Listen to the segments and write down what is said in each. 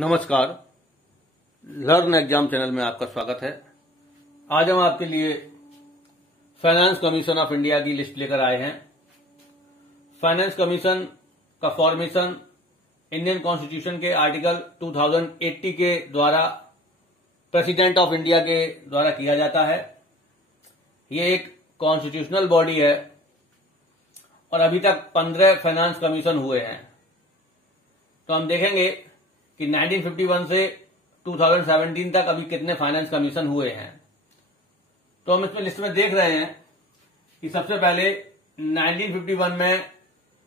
नमस्कार, learn exam channel में आपका स्वागत है। आज हम आपके लिए फाइनेंस कमीशन ऑफ इंडिया की लिस्ट लेकर आए हैं। फाइनेंस कमीशन का फॉर्मेशन इंडियन कॉन्स्टिट्यूशन के आर्टिकल 2080 के द्वारा प्रेसिडेंट ऑफ इंडिया के द्वारा किया जाता है। ये एक कॉन्स्टिट्यूशनल बॉडी है और अभी तक 15 फाइनेंस कमीशन हुए हैं। तो हम देखेंगे कि 1951 से 2017 तक अभी कितने फाइनेंस कमीशन हुए हैं। तो हम इसमें लिस्ट में देख रहे हैं कि सबसे पहले 1951 में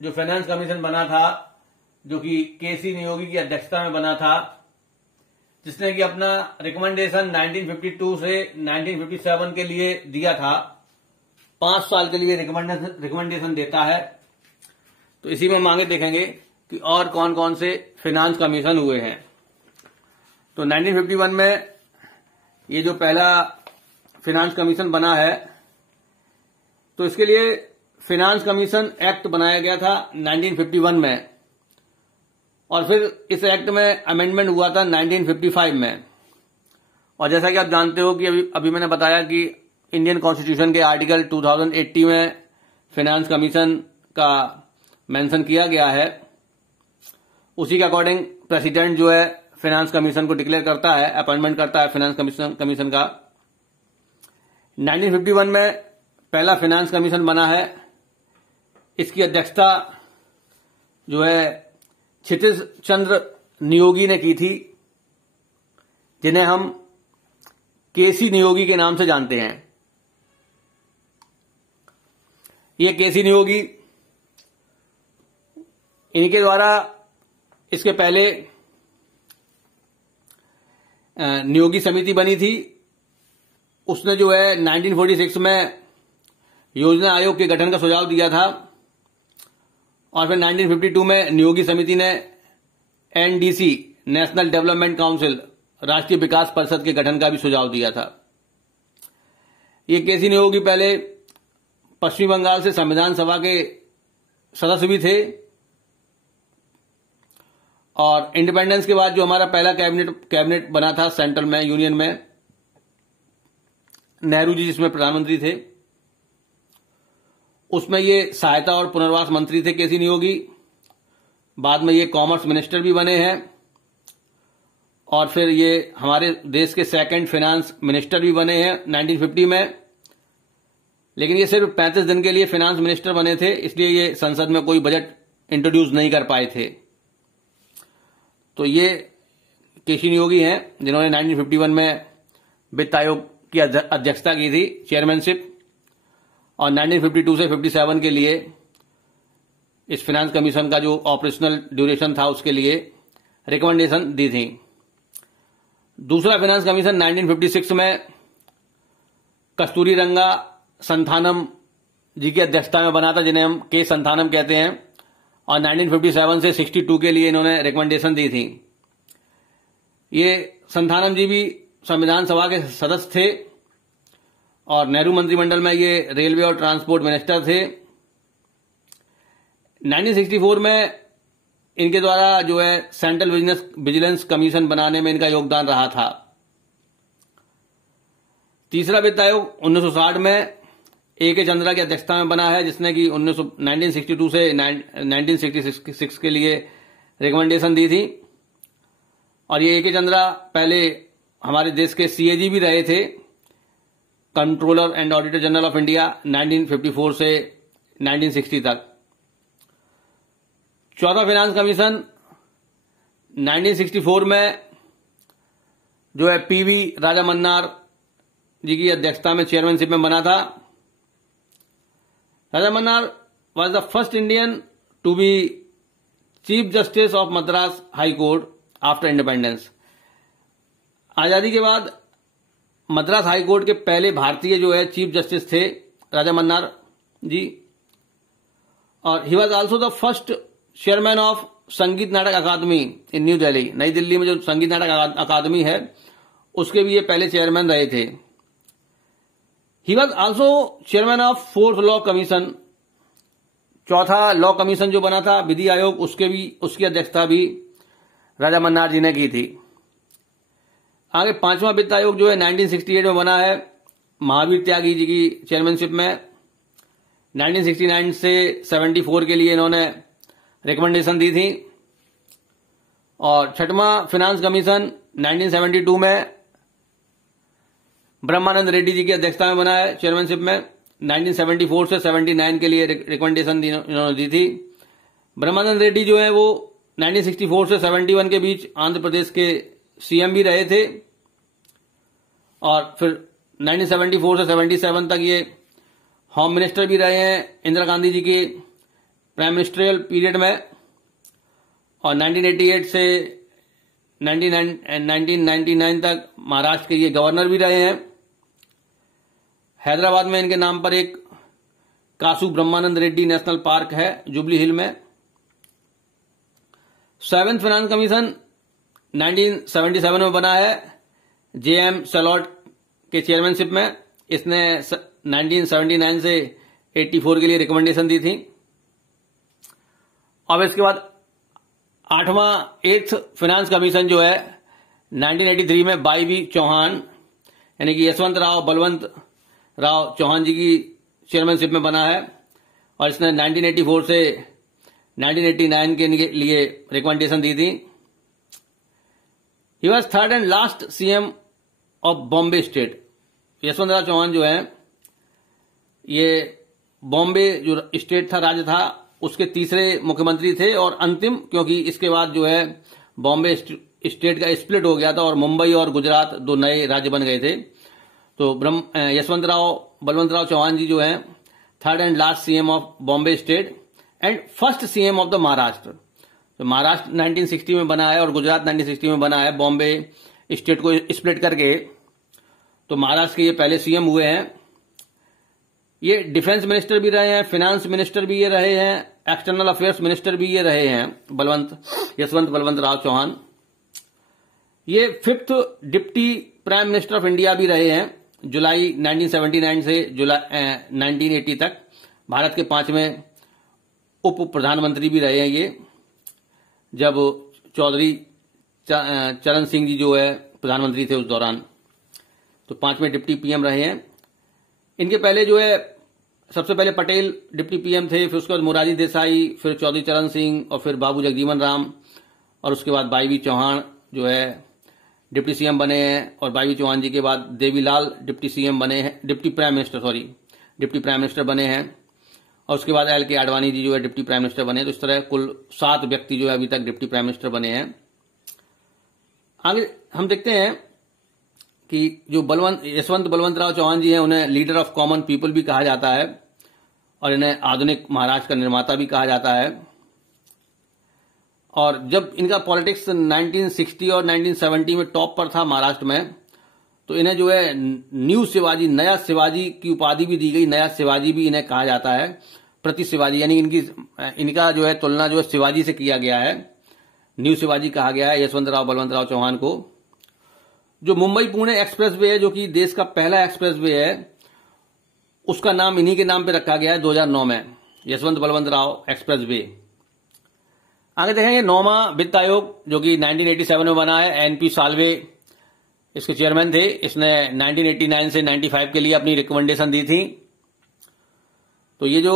जो फाइनेंस कमीशन बना था, जो कि केसी नियोगी की अध्यक्षता में बना था, जिसने कि अपना रिकमेंडेशन 1952 से 1957 के लिए दिया था। 5 साल के लिए रिकमेंडेशन देता है। तो इसी में हम आगे देखेंगे कि और कौन कौन से फाइनेंस कमीशन हुए हैं। तो 1951 में ये जो पहला फाइनेंस कमीशन बना है, तो इसके लिए फाइनेंस कमीशन एक्ट बनाया गया था 1951 में, और फिर इस एक्ट में अमेंडमेंट हुआ था 1955 में। और जैसा कि आप जानते हो कि अभी मैंने बताया कि इंडियन कॉन्स्टिट्यूशन के आर्टिकल 2080 में फाइनेंस कमीशन का मेंशन किया गया है। उसी के अकॉर्डिंग प्रेसिडेंट जो है फाइनेंस कमीशन को डिक्लेयर करता है, अपॉइंटमेंट करता है फाइनेंस कमीशन का। 1951 में पहला फाइनेंस कमीशन बना है। इसकी अध्यक्षता जो है क्षितिज चंद्र नियोगी ने की थी, जिन्हें हम केसी नियोगी के नाम से जानते हैं। ये केसी नियोगी, इनके द्वारा इसके पहले नियोगी समिति बनी थी। उसने जो है 1946 में योजना आयोग के गठन का सुझाव दिया था, और फिर 1952 में नियोगी समिति ने एनडीसी नेशनल डेवलपमेंट काउंसिल राष्ट्रीय विकास परिषद के गठन का भी सुझाव दिया था। ये केसी नियोगी पहले पश्चिम बंगाल से संविधान सभा के सदस्य भी थे, और इंडिपेंडेंस के बाद जो हमारा पहला कैबिनेट बना था सेंट्रल में, यूनियन में, नेहरू जी जिसमें प्रधानमंत्री थे, उसमें ये सहायता और पुनर्वास मंत्री थे केसी नियोगी। बाद में ये कॉमर्स मिनिस्टर भी बने हैं, और फिर ये हमारे देश के सेकंड फाइनेंस मिनिस्टर भी बने हैं 1950 में। लेकिन ये सिर्फ 35 दिन के लिए फाइनेंस मिनिस्टर बने थे, इसलिए ये संसद में कोई बजट इंट्रोड्यूस नहीं कर पाए थे। तो ये केसी नियोगी हैं जिन्होंने 1951 में वित्त आयोग की अध्यक्षता की थी, चेयरमैनशिप, और 1952 से 57 के लिए इस फाइनेंस कमीशन का जो ऑपरेशनल ड्यूरेशन था उसके लिए रिकमेंडेशन दी थी। दूसरा फाइनेंस कमीशन 1956 में कस्तूरी रंगा संथानम जी की अध्यक्षता में बना था, जिन्हें हम के संथानम कहते हैं, और 1957 से 62 के लिए इन्होंने रिकमेंडेशन दी थी। ये संथानम जी भी संविधान सभा के सदस्य थे, और नेहरू मंत्रिमंडल में ये रेलवे और ट्रांसपोर्ट मिनिस्टर थे। 1964 में इनके द्वारा जो है सेंट्रल विजिलेंस कमीशन बनाने में इनका योगदान रहा था। तीसरा वित्त आयोग 1960 में ए.के. चंद्रा की अध्यक्षता में बना है, जिसने कि 1962 से 1966 के लिए रिकमेंडेशन दी थी। और ये ए.के. चंद्रा पहले हमारे देश के सीएजी भी रहे थे, controller and auditor general of India, 1954 से 1960 तक। चौथा फाइनेंस कमीशन 1964 में जो है पीवी राजा मन्नार जी की अध्यक्षता में चेयरमैनशिप में बना था। राजा Mannar was the first Indian to be Chief Justice of Madras High Court after independence। आजादी के बाद मद्रास हाई कोर्ट के पहले भारतीय जो है चीफ जस्टिस थे राजा मन्नार जी। और he was also the first chairman of संगीत नाटक अकादमी इन न्यू दिल्ली। नई दिल्ली में जो संगीत नाटक अकादमी है उसके भी ये पहले चेयरमैन रहे थे। He was also chairman of fourth law commission. चौथा लॉ कमीशन जो बना था विधि आयोग, उसकी अध्यक्षता भी राजा मन्नार जी ने की थी। आगे 5वां वित्त आयोग जो है 1968 में बना है महावीर त्यागी जी की चेयरमैनशिप में। 1969 से 74 के लिए इन्होंने रिकमेंडेशन दी थी। और 6वां फाइनेंस कमीशन 1972 में ब्रह्मानंद रेड्डी जी की अध्यक्षता में बना है चेयरमैनशिप में। 1974 से 79 के लिए रिकमेंडेशन इन्होंने दी थी। ब्रह्मानंद रेड्डी जो है वो 1964 से 71 के बीच आंध्र प्रदेश के सीएम भी रहे थे और फिर 1974 से 77 तक ये होम मिनिस्टर भी रहे हैं इंदिरा गांधी जी के प्राइम मिनिस्ट्रियल पीरियड में। और 1988 से 1999 तक महाराष्ट्र के ये गवर्नर भी रहे हैं। हैदराबाद में इनके नाम पर एक कासु ब्रह्मानंद रेड्डी नेशनल पार्क है जुबली हिल में। 7th फाइनेंस कमीशन 1977 में बना है जेएम सैलोट के चेयरमैनशिप में। इसने 1979 से 84 के लिए रिकमेंडेशन दी थी। अब इसके बाद 8th फाइनेंस कमीशन जो है 1983 में बाई बी चौहान यानी कि यशवंत राव बलवंत राव चौहान जी की चेयरमैनशिप में बना है और इसने 1984 से 1989 के लिए रिकमेंडेशन दी थी। He was 3rd and last CM of Bombay State. Yashwant Rao Chavan जो है ये बॉम्बे जो स्टेट था, राज्य था, उसके तीसरे मुख्यमंत्री थे और अंतिम, क्योंकि इसके बाद जो है बॉम्बे स्टेट का स्प्लिट हो गया था और मुंबई और गुजरात 2 नए राज्य बन गए थे। तो यशवंत राव बलवंत राव चौहान जी जो है 3rd and last CM of Bombay state and first CM of the Maharashtra. तो महाराष्ट्र 1960 में बना है और गुजरात 1960 में बना है। बॉम्बे स्टेट को स्प्लिट करके तो महाराष्ट्र के ये पहले सीएम हुए हैं। ये डिफेंस मिनिस्टर भी रहे हैं, फाइनेंस मिनिस्टर भी ये रहे हैं, एक्सटर्नल अफेयर्स मिनिस्टर भी ये रहे हैं यशवंत बलवंत राव चौहान। ये 5th deputy prime minister of India भी रहे हैं जुलाई 1979 से जुलाई 1980 तक। भारत के 5वें उप प्रधानमंत्री भी रहे हैं ये, जब चौधरी चरण सिंह जी जो है प्रधानमंत्री थे उस दौरान। तो 5वें डिप्टी पीएम रहे हैं। इनके पहले जो है सबसे पहले पटेल डिप्टी पीएम थे, फिर उसके बाद मोरारजी देसाई, फिर चौधरी चरण सिंह और फिर बाबू जगजीवन राम और उसके बाद बाई बी चौहान जो है डिप्टी सीएम बने हैं। और बाई बी चौहान जी के बाद देवीलाल डिप्टी सीएम बने हैं, डिप्टी प्राइम मिनिस्टर बने हैं। और उसके बाद एल के आडवाणी जी जो है डिप्टी प्राइम मिनिस्टर बने। तो इस तरह कुल 7 व्यक्ति जो है अभी तक डिप्टी प्राइम मिनिस्टर बने हैं। आगे हम देखते हैं कि जो यशवंत बलवंत राव चौहान जी हैं उन्हें लीडर ऑफ कॉमन पीपल भी कहा जाता है और इन्हें आधुनिक महाराष्ट्र का निर्माता भी कहा जाता है। और जब इनका पॉलिटिक्स 1960 और 1970 में टॉप पर था महाराष्ट्र में, तो इन्हें जो है न्यू शिवाजी, नया शिवाजी की उपाधि भी दी गई। नया शिवाजी भी इन्हें कहा जाता है, प्रति शिवाजी, यानी इनका जो है तुलना जो है शिवाजी से किया गया है। न्यू शिवाजी कहा गया है यशवंत राव बलवंत राव चौहान को। जो मुंबई पुणे एक्सप्रेस वे है, जो कि देश का पहला एक्सप्रेस वे है, उसका नाम इन्हीं के नाम पे रखा गया है 2009 में, यशवंत बलवंत राव एक्सप्रेस वे। आगे देखेंगे 9वां वित्त आयोग जो कि 1987 में बना है। एनपी साल्वे इसके चेयरमैन थे। इसने 1989 से 95 के लिए अपनी रिकमेंडेशन दी थी। तो ये जो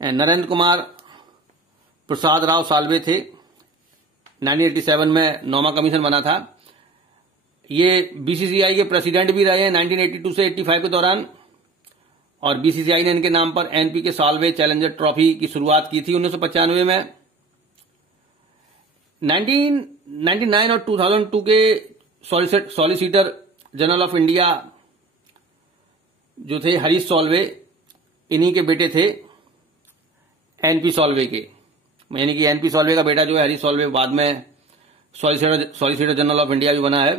नरेंद्र कुमार प्रसाद राव साल्वे थे, 1987 में 9वां कमीशन बना था। ये बीसीसीआई के प्रेसिडेंट भी रहे हैं 1982 से 85 के दौरान। और बीसीसीआई ने इनके नाम पर एनपी के साल्वे चैलेंजर ट्रॉफी की शुरुआत की थी 1995 में। 1999 और 2002 के सॉलिसिटर जनरल ऑफ इंडिया जो थे हरीश साल्वे, इन्हीं के बेटे थे एनपी साल्वे के, यानी कि एनपी साल्वे का बेटा जो है हरीश साल्वे बाद में सॉलिसिटर जनरल ऑफ इंडिया भी बना है।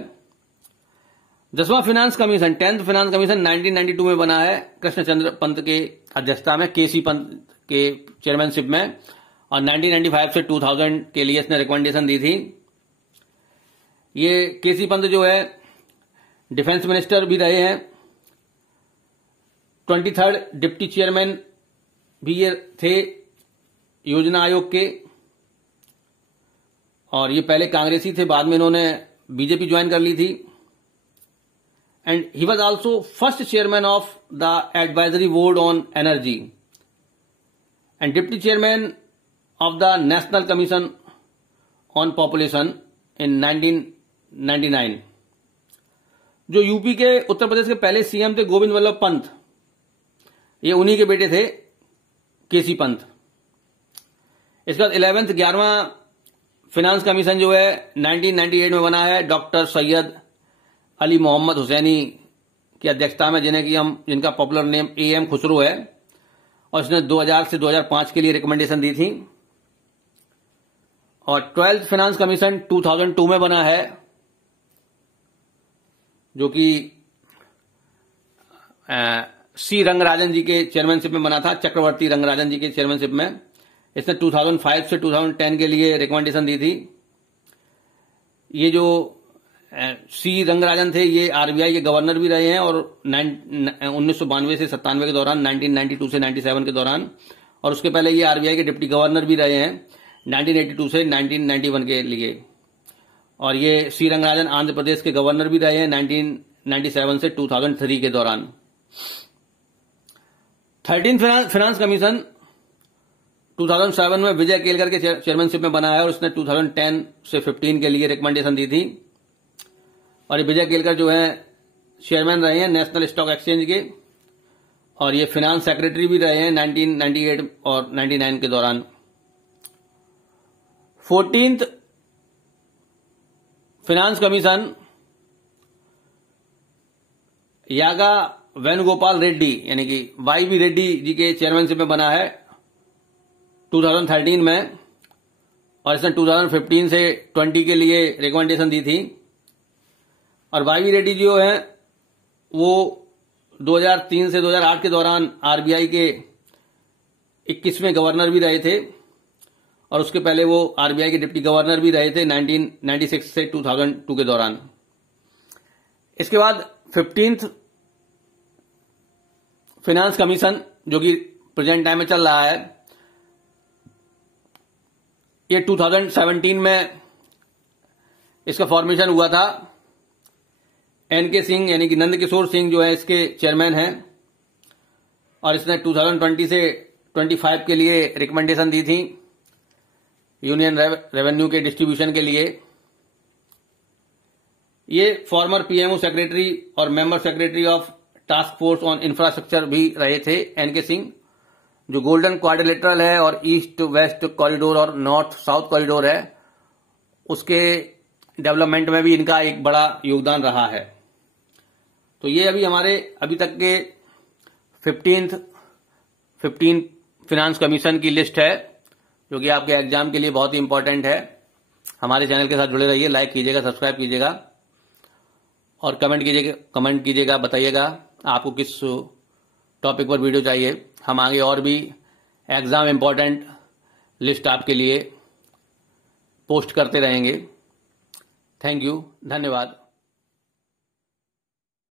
10वां finance commission, 10th finance commission 1992 में बना है कृष्णचंद्र पंत के अध्यक्षता में, केसी पंत के चेयरमैनशिप में। और 1995 से 2000 के लिए इसने रिकमेंडेशन दी थी। ये केसी पंत जो है डिफेंस मिनिस्टर भी रहे हैं, 23rd डिप्टी चेयरमैन भी ये थे योजना आयोग के। और ये पहले कांग्रेसी थे, बाद में इन्होंने बीजेपी ज्वाइन कर ली थी। And he was also first chairman of the advisory board on energy and deputy chairman of the national commission on population in 1999। जो यूपी के उत्तर प्रदेश के पहले सीएम थे गोविंद वल्लभ पंत, ये उन्हीं के बेटे थे केसी पंत। इसके बाद 11वां फिनांस कमीशन जो है 1998 में बना है डॉक्टर सैयद अली मोहम्मद हुसैनी की अध्यक्षता में, जिनका पॉपुलर नेम AM खुसरो है, और इसने 2000 से 2005 के लिए रिकमेंडेशन दी थी। और 12th फिनांस कमीशन 2002 में बना है, जो कि सी रंगराजन जी के चेयरमैनशिप में बना था, चक्रवर्ती रंगराजन जी के चेयरमैनशिप में। इसने 2005 से 2010 के लिए रिकमेंडेशन दी थी। ये जो सी रंगराजन थे, ये आरबीआई के गवर्नर भी रहे हैं, और 1992 से 97 के दौरान, 1992 से 97 के दौरान, और उसके पहले ये आरबीआई के डिप्टी गवर्नर भी रहे हैं 1982 से 1991 के लिए। और ये सी रंगराजन आंध्र प्रदेश के गवर्नर भी रहे हैं 1997 से 2003 के दौरान। 13th फिनांस कमीशन 2007 में विजय केलकर के चेयरमैनशिप में बना है, और उसने 2010 से 15 के लिए रिकमेंडेशन दी थी। और ये विजय केलकर जो है चेयरमैन रहे हैं नेशनल स्टॉक एक्सचेंज के, और ये फिनांस सेक्रेटरी भी रहे हैं 1998 और 99 के दौरान। 14th फिनांस कमीशन यागा वेणुगोपाल रेड्डी यानी कि YV रेड्डी जी के चेयरमैनशिप में बना है 2013 में, और इसने 2015 से 20 के लिए रिकमेंडेशन दी थी। और YV रेड्डी जो है वो 2003 से 2008 के दौरान आरबीआई के 21वें गवर्नर भी रहे थे, और उसके पहले वो आरबीआई के डिप्टी गवर्नर भी रहे थे 1996 से 2002 के दौरान। इसके बाद 15th फिनांस कमीशन जो कि प्रेजेंट टाइम में चल रहा है, ये 2017 में इसका फॉर्मेशन हुआ था। NK सिंह यानी कि नंद किशोर सिंह जो है इसके चेयरमैन हैं, और इसने 2020 से 25 के लिए रिकमेंडेशन दी थी यूनियन रेवेन्यू के डिस्ट्रीब्यूशन के लिए। ये फॉर्मर PMO सेक्रेटरी और member secretary of task force on infrastructure भी रहे थे NK सिंह। जो गोल्डन क्वाड्रिलेटरल है और ईस्ट वेस्ट कॉरिडोर और नॉर्थ साउथ कॉरिडोर है, उसके डेवलपमेंट में भी इनका एक बड़ा योगदान रहा है। तो ये अभी तक के 15 फिनांस कमीशन की लिस्ट है, जो कि आपके एग्जाम के लिए बहुत ही इंपॉर्टेंट है। हमारे चैनल के साथ जुड़े रहिए, लाइक कीजिएगा, सब्सक्राइब कीजिएगा, और कमेंट कीजिएगा, बताइएगा आपको किस टॉपिक पर वीडियो चाहिए। हम आगे और भी एग्जाम इंपॉर्टेंट लिस्ट आपके लिए पोस्ट करते रहेंगे। थैंक यू, धन्यवाद।